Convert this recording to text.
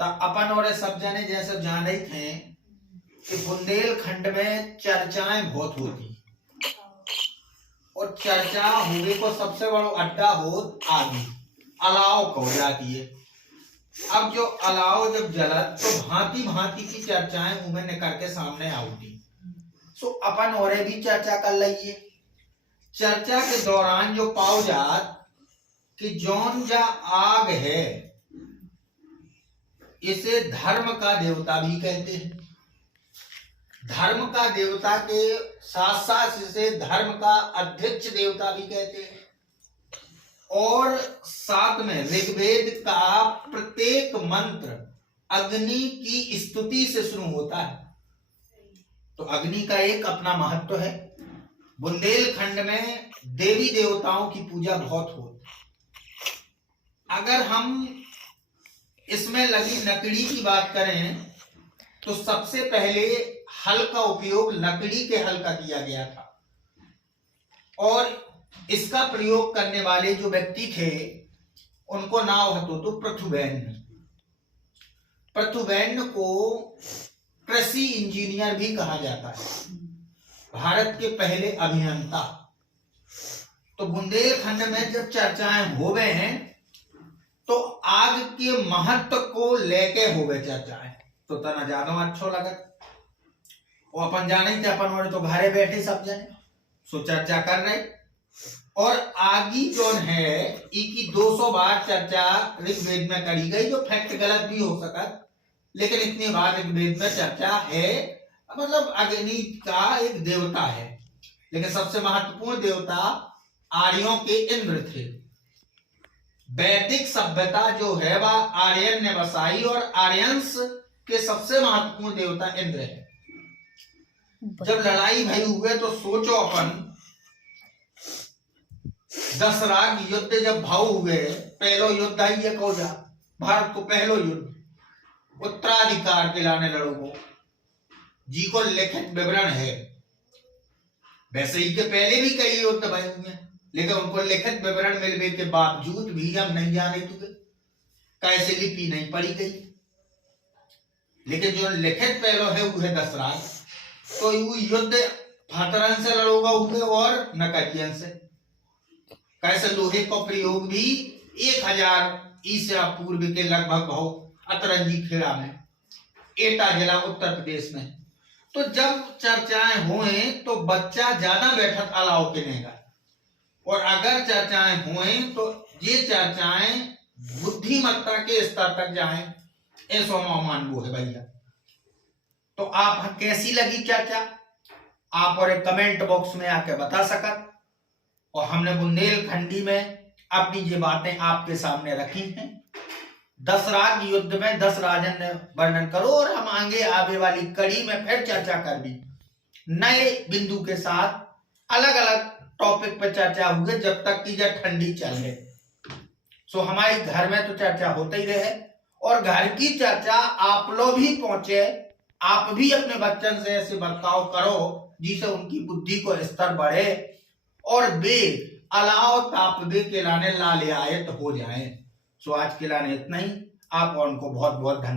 तो अपन और सब जने जैसे जान रही थे कि बुंदेलखंड में चर्चाएं बहुत होती और चर्चा होने को सबसे बड़ा अड्डा हो आगे अलाव हो जाती है। अब जो अलाव जब जलत तो भांति भांति की चर्चाएं उमें निकल के सामने आउटी। सो अपन और भी चर्चा कर लीजिए। चर्चा के दौरान जो पाओ जात कि जौन जा आग है इसे धर्म का देवता भी कहते हैं। धर्म का देवता के साथ साथ इसे धर्म का अध्यक्ष देवता भी कहते हैं। और साथ में ऋग्वेद का प्रत्येक मंत्र अग्नि की स्तुति से शुरू होता है। तो अग्नि का एक अपना महत्व है। बुंदेलखंड में देवी देवताओं की पूजा बहुत होती। अगर हम इसमें लगी लकड़ी की बात करें तो सबसे पहले हल का उपयोग लकड़ी के हल का किया गया था और इसका प्रयोग करने वाले जो व्यक्ति थे उनको नाम हतो तो पृथुवैन्य। पृथुवैन्य को कृषि इंजीनियर भी कहा जाता है, भारत के पहले अभियंता। तो बुंदेलखंड में जब चर्चाएं हो गए हैं तो आग के महत्व को लेके हो गए चर्चाएं तो तना ज्यादा अच्छा लगा। वो अपन जाने थे अपन और तो घरे बैठे सब जने सो चर्चा कर रहे और आगे जो है इकी 200 बार चर्चा ऋग्वेद में करी गई जो फैक्ट गलत भी हो सका लेकिन इतनी बार ऋग्वेद में चर्चा है। मतलब अग्नि का एक देवता है लेकिन सबसे महत्वपूर्ण देवता आर्यों के इंद्र थे। वैदिक सभ्यता जो है वह आर्यन ने बसाई और आर्यंस के सबसे महत्वपूर्ण देवता इंद्र है। जब लड़ाई भई हुए तो सोचो अपन दशराग युद्ध जब भाव हुए पहलो युद्ध आई है कौजा भारत को पहलो युद्ध उत्तराधिकार के लाने लड़ोगो जी को लिखित विवरण है। वैसे ही के पहले भी कई युद्ध भय हुए लेकिन उनको लिखित विवरण मिलने के बावजूद भी हम नहीं जाने तुझे कैसे लिपि नहीं पढ़ी गई। लेकिन जो लिखित पहलो है वो है दशराग तो युद्ध फातरन से लड़ोगा हुए और नकटियन से। कैसे लोहे का प्रयोग भी 1000 ईसा पूर्व के लगभग भाव अतरंगी खेड़ा में एटा जिला उत्तर प्रदेश में। तो जब चर्चाएं हुए तो बच्चा ज्यादा बैठक अलाव के नेगा और अगर चर्चाएं हुए तो ये चर्चाएं बुद्धिमत्ता के स्तर तक जाएं ऐसा मान वो है भैया। तो आप कैसी लगी चर्चा आप और एक कमेंट बॉक्स में आके बता सकत। और हमने बुंदेलखंडी में अपनी ये बातें आपके सामने रखी हैं। दशराग युद्ध में 10 राजन ने वर्णन करो और हम आगे आने वाली कड़ी में फिर चर्चा कर भी नए बिंदु के साथ अलग अलग टॉपिक पर चर्चा हुए जब तक कि जब ठंडी चल रहे। सो हमारे घर में तो चर्चा होते ही रहे और घर की चर्चा आप लोग भी पहुंचे। आप भी अपने बच्चन से ऐसे बर्ताव करो जिससे उनकी बुद्धि को स्तर बढ़े और वे अलाव तापवे के लाने लाले आयत हो जाएं। सो आज के लाने इतना ही। आप और उनको बहुत बहुत धन्यवाद।